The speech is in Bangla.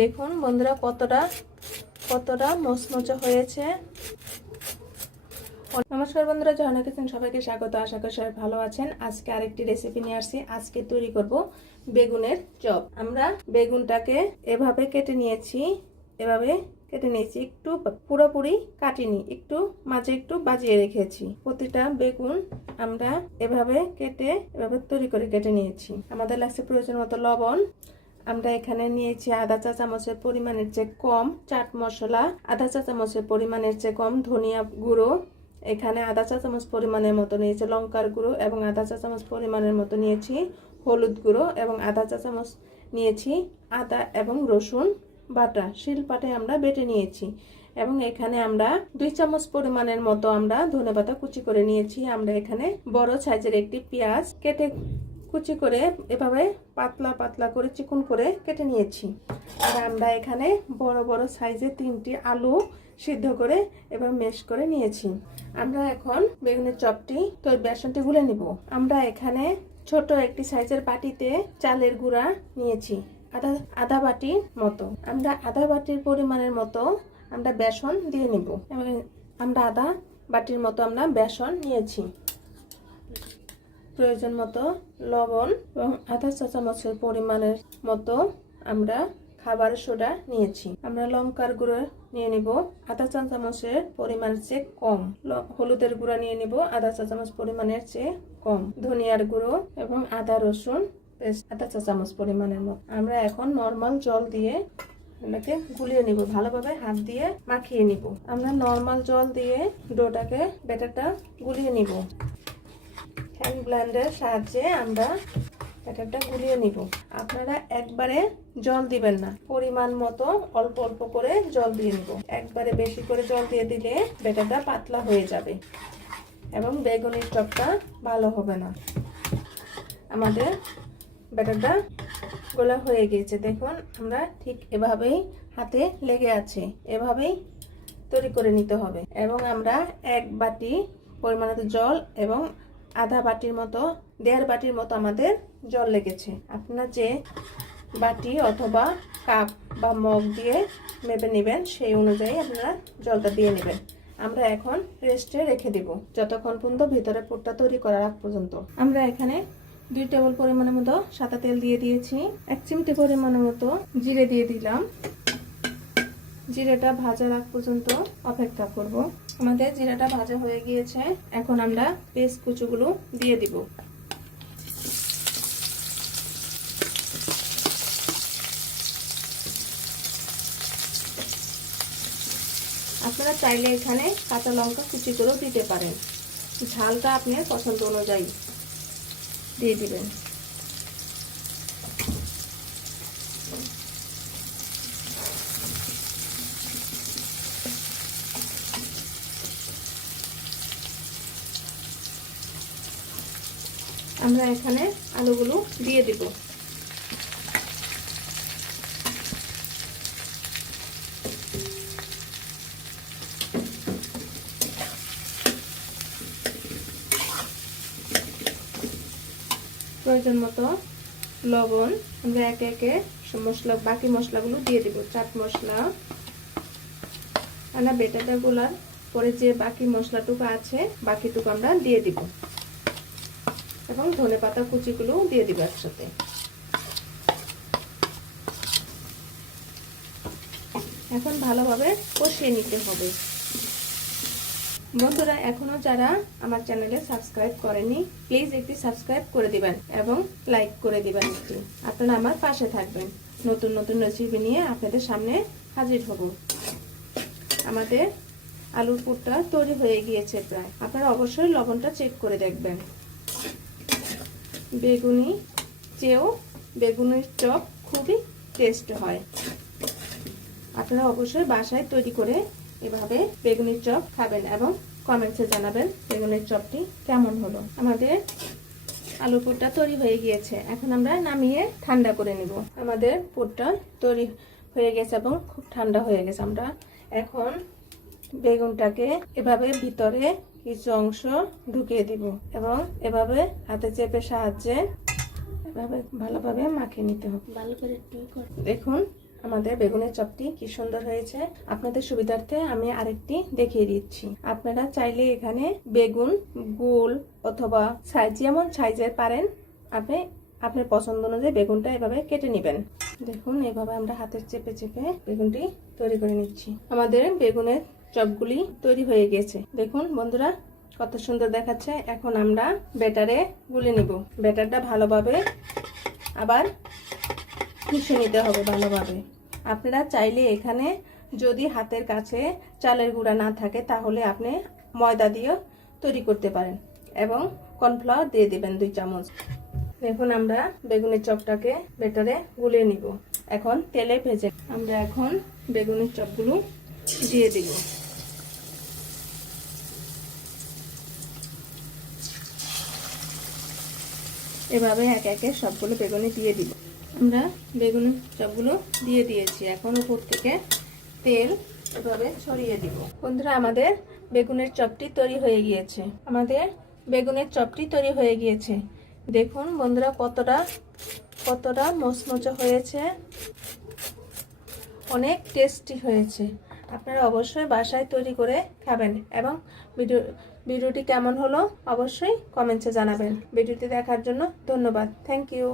দেখুন বন্ধুরা কতটা মচমচে হয়েছে। নমস্কার বন্ধুরা, জয়না কিচেন সবাইকে স্বাগত। আশা করি সবাই ভালো আছেন। আজকে আরেকটি রেসিপি নিয়ে আসছি। আজকে তৈরি করব বেগুনের চপ। আমরা বেগুনটাকে এভাবে কেটে নিয়েছি, একটু পুরোপুরি কাটিনি, একটু মাঝে একটু বাজিয়ে রেখেছি। প্রতিটা বেগুন আমরা এভাবে তৈরি করে কেটে নিয়েছি। আমাদের লাগছে প্রয়োজন মতো লবণ। আমরা এখানে নিয়েছি আধা চা চামচের পরিমাণের চেয়ে কম চাট মশলা, আধা চা চামচের পরিমাণের চেয়ে কম ধনিয়া গুঁড়ো, এখানে আধা চা চামচ পরিমাণের মতো নিয়েছি লঙ্কার গুঁড়ো, এবং আধা চা চামচ পরিমাণের মতো নিয়েছি হলুদ গুঁড়ো, এবং আধা চা চামচ নিয়েছি আদা এবং রসুন বাটা, শিলপাটে আমরা বেটে নিয়েছি। এবং এখানে আমরা 2 চামচ পরিমাণের মতো আমরা ধনেপাতা কুচি করে নিয়েছি। আমরা এখানে বড় সাইজের একটি পেঁয়াজ কেটে কুচি করে এভাবে পাতলা পাতলা করে চিকন করে কেটে নিয়েছি। আর আমরা এখানে বড় বড় সাইজের 3টি আলু সিদ্ধ করে এবার ম্যাশ করে নিয়েছি। আমরা এখন বেগুনের চপটি তো বেসনটি গুলে নিব। আমরা এখানে ছোট একটি সাইজের বাটিতে চালের গুঁড়া নিয়েছি আধা বাটির মতো। আমরা আধা বাটির পরিমাণের মতো আমরা বেসন দিয়ে নিব। এবং আমরা আধা বাটির মতো আমরা বেসন নিয়েছি। প্রয়োজন মতো লবণ এবং আধা চা চামচের পরিমাণের মতো আমরা খাবার সোডা নিয়েছি। আমরা লঙ্কার গুঁড়ো নিয়ে নিব আধা চা চামচের পরিমাণের চেয়ে কম। হলুদের গুঁড়া নিয়ে নিব আধা চা চামচ পরিমাণের চেয়ে কম। ধনিয়ার গুঁড়ো এবং আদা রসুন পেস্ট আধা চা চামচ পরিমাণের মতো। আমরা এখন নরমাল জল দিয়ে এটাকে গুলিয়ে নিব, ভালোভাবে হাত দিয়ে মাখিয়ে নিব। আমরা নরমাল জল দিয়ে ডোটাকে ব্যাটারটা গুলিয়ে নিব। হ্যান্ড ব্লেন্ডারের সাহায্যে আমরা ব্যাটারটা গুলিয়ে নিব। আপনারা একবারে জল দিবেন না, পরিমাণ মতো অল্প অল্প করে জল দিয়ে নিব। একবারে বেশি করে জল দিয়ে দিলে ব্যাটারটা পাতলা হয়ে যাবে এবং বেগুনের চপটা ভালো হবে না। আমাদের ব্যাটারটা গোলা হয়ে গিয়েছে, দেখুন আমরা ঠিক এভাবেই হাতে লেগে আছে, এভাবেই তৈরি করে নিতে হবে। এবং আমরা 1 বাটি পরিমাণে জল এবং আধা বাটির মতো 1.5 বাটির মতো আমাদের জল লেগেছে। আপনারা যে বাটি অথবা কাপ বা মগ দিয়ে মেপে নেবেন সেই অনুযায়ী আপনারা জলটা দিয়ে নেবেন। আমরা এখন রেস্টে রেখে দিব যতক্ষণ পর্যন্ত ভিতরে পুরটা তৈরি করার আগ পর্যন্ত। আমরা এখানে 2 টেবিল পরিমাণের মতো সাদা তেল দিয়ে দিয়েছি। 1 চিমটি পরিমাণের মতো জিরে দিয়ে দিলাম। জিরাটা ভাজার আগ পর্যন্ত অপেক্ষা করব। আমাদের জিরাটা ভাজা হয়ে গিয়েছে। এখন আমরা পেস্ট কুচুগুলো দিয়ে দিব। আপনারা চাইলে এখানে কাঁচা লঙ্কা কুচি করেও দিতে পারেন। ঝালটা আপনার পছন্দ অনুযায়ী দিয়ে দিবেন। আমরা এখানে আলুগুলো দিয়ে দিব। প্রয়োজন মতো লবণ। আমরা একে একে বাকি মশলাগুলো দিয়ে দিব। চাট মশলা, আমরা বেটাটা গোলার পরে যে বাকি মশলাটুকু আছে বাকিটুকু আমরা দিয়ে দিব, এবং ধনেপাতা কুচিগুলো দিয়ে দিব একসাথে। এখন ভালোভাবে কষিয়ে নিতে হবে। বন্ধুরা, এখনো যারা আমার চ্যানেলে সাবস্ক্রাইব করেনি প্লিজ একটি সাবস্ক্রাইব করে দিবেন এবং লাইক করে দিবেন। আপনারা আমার পাশে থাকবেন। নতুন নতুন রেসিপি নিয়ে আপনাদের সামনে হাজির হব। আমাদের আলুর পুরটা তৈরি হয়ে গিয়েছে প্রায়। আপনারা অবশ্যই লবণটা চেক করে দেখবেন। বেগুনি চেয়েও বেগুনের চপ খুবই টেস্ট হয়। আপনারা অবশ্যই বাসায় তৈরি করে এভাবে বেগুনের চপ খাবেন এবং কমেন্টসে জানাবেন বেগুনের চপটি কেমন হলো। আমাদের আলু পুরটা তৈরি হয়ে গিয়েছে। এখন আমরা নামিয়ে ঠান্ডা করে নিব। আমাদের পুরটা তৈরি হয়ে গেছে এবং খুব ঠান্ডা হয়ে গেছে। আমরা এখন বেগুনটাকে এভাবে ভিতরে কিছু অংশ ঢুকিয়ে দিব এবং এভাবে হাতে চেপে সাহায্যে এভাবে ভালোভাবে মাখিয়ে নিতে হবে। ভালো করে দেখুন আমাদের বেগুনের চপটি কি সুন্দর হয়েছে। আপনাদের সুবিধার্থে আমি আরেকটি দেখিয়ে দিচ্ছি। আপনারা চাইলে এখানে বেগুন গোল অথবা যেমন সাইজের পারেন আপনি আপনার পছন্দ অনুযায়ী বেগুনটা এভাবে কেটে নেবেন। দেখুন এভাবে আমরা হাতের চেপে চেপে বেগুনটি তৈরি করে নিচ্ছি। আমাদের বেগুনের চপগুলি তৈরি হয়ে গেছে। দেখুন বন্ধুরা কত সুন্দর দেখাচ্ছে। এখন আমরা ব্যাটারে গুলে নিব। ব্যাটারটা ভালোভাবে আবার মিশে নিতে হবে ভালোভাবে। আপনারা চাইলে এখানে যদি হাতের কাছে চালের গুঁড়া না থাকে তাহলে আপনি ময়দা দিয়েও তৈরি করতে পারেন এবং কর্নফ্লাওয়ার দিয়ে দিবেন 2 চামচ। দেখুন আমরা বেগুনের চপটাকে ব্যাটারে গুলিয়ে নিব। এখন তেলে ভেজে আমরা এখন বেগুনের চপগুলো দিয়ে দিব। এভাবে একে একে সবগুলো বেগুনে দিয়ে দিব। আমরা বেগুনের চপগুলো দিয়ে দিয়েছি। এখন উপর থেকে তেল এভাবে ছড়িয়ে দিব। বন্ধুরা আমাদের বেগুনের চপটি তৈরি হয়ে গিয়েছে। দেখুন বন্ধুরা কতটা মচমচে হয়েছে, অনেক টেস্টি হয়েছে। আপনারা অবশ্যই বাসায় তৈরি করে খাবেন এবং ভিডিওটি কেমন হলো অবশ্যই কমেন্টে জানাবেন। ভিডিওটি দেখার জন্য ধন্যবাদ। Thank you.